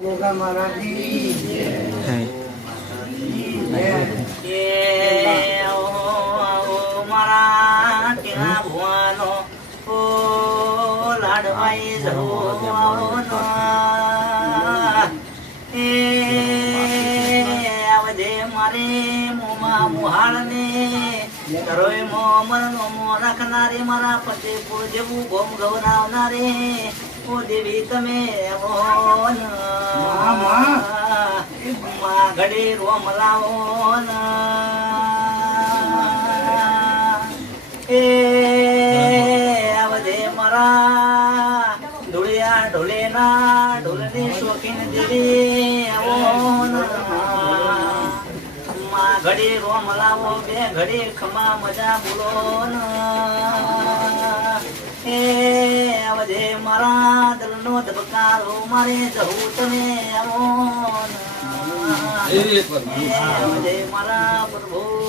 ગોગા મહારાજની જય. મારા ટીણા ભુવાનો ઓ લાડવાઈ જવાનો એ આવજે મારે મોમાં મુહાળને કરોય મોમરનો મો રાખનારી મારા પતે પુર જેવું ગોમ ગૌરાવનારી ઓ દેવી તમે માં ઘડી રોમ લાવો એ આવજે મારા ધૂળિયા ઢોલેના ઢોલની શોખીન દેવી આવો માં ઘડી રોમ લાવો બે ઘડી ખમા મજા બોલો એ આવજે મારા દલનો ધબકારો મારે જવું તમે આવો આવજે મારા પ્રભુ